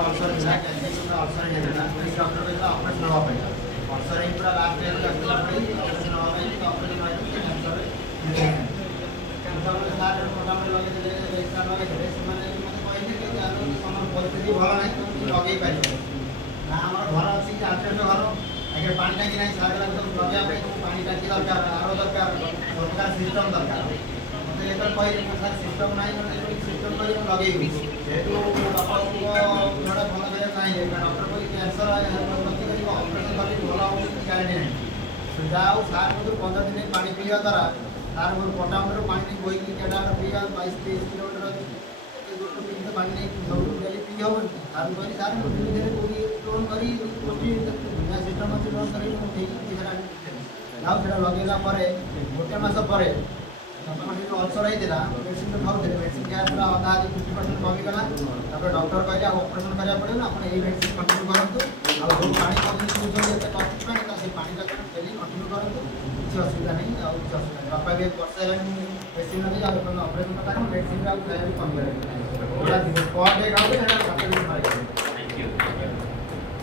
ulcer था cancer ulcer है doctor कहला ऑपरेशन हवा पे अल्सर ही पूरा लास्ट ईयर डॉक्टर पड़ी ऑपरेशन हवा पे तो ऑपरेशन हुआ कैंसर कैंसर सारे मोटामोटी लगे थे रेजिस्ट्रेशन लगे थे से माने मते कहले कि यार समर परिस्थिति भलो नहीं तुम लगे पाइबो ना हमर घर अछि कि आठे घर आगे पानी टाकी नहीं सारे लोग लगे पे पानी टाकी दरकार आरो दरकार सरकार सिस्टम दरकार मते एकर पहिले सरकार सिस्टम नाही मते सिस्टम କରି ଲଗେଇବି ଯେହେତୁ ଆପଣଙ୍କୁ ଜଣେ ଭଲ କରିବା ଚାହିଁଲେ ଡକ୍ଟର କହି କ୍ୟାନ୍ସର ପ୍ରତି କରିବ ଅପରେସନ୍ କରି ଭଲ ହେବ ଗ୍ୟାରେଣ୍ଟି ନାହିଁ ଯାଉ ସାର୍ ମଧ୍ୟ 15 ଦିନ ପାଣି ପିଇବା ଦ୍ୱାରା ସାର୍ ମୋର ପଟାମରୁ ପାଣି ବୋହିକି କେଡ଼ାର ପିଇବା 22-23 କିଲୋମିଟର ଗୋଟେ ପିଇବା ପାଣି ନେଇ ସବୁ ଡେଲି ପିଇ ହେବନି ସାର୍ କହିଲି ସାର୍ ମୁଁ ଧୀରେ ଧୀରେ କୋଉଠି ଲୋନ୍ କରି ଗୋଷ୍ଠୀ ସିଷ୍ଟମ୍ ଅଛି ଲୋନ୍ କରି ମୁଁ ଠିକ୍ ପଇସାଟା ଯାଉ ସେଟା ଲଗେଇଲା ପରେ ଗୋଟେ ମାସ ପରେ अल्सर होता मेडिसिन तो खाऊे मेडिसिन क्या पूरा अधा 50% कमीगला डॉक्टर कहले ऑपरेशन करा पड़े आप मेडिसिन कंटिन्यू करूँ आ पानी कमी कष्ट से पानी डेली कंटिन्यू करूँ किसी असुविधा नहीं किसी असुविधा नहीं बापा भी वर्ष मेडिसिन लगे ऑपरेशन करें मेडिसिन खाया भी कमी पर डे खाऊ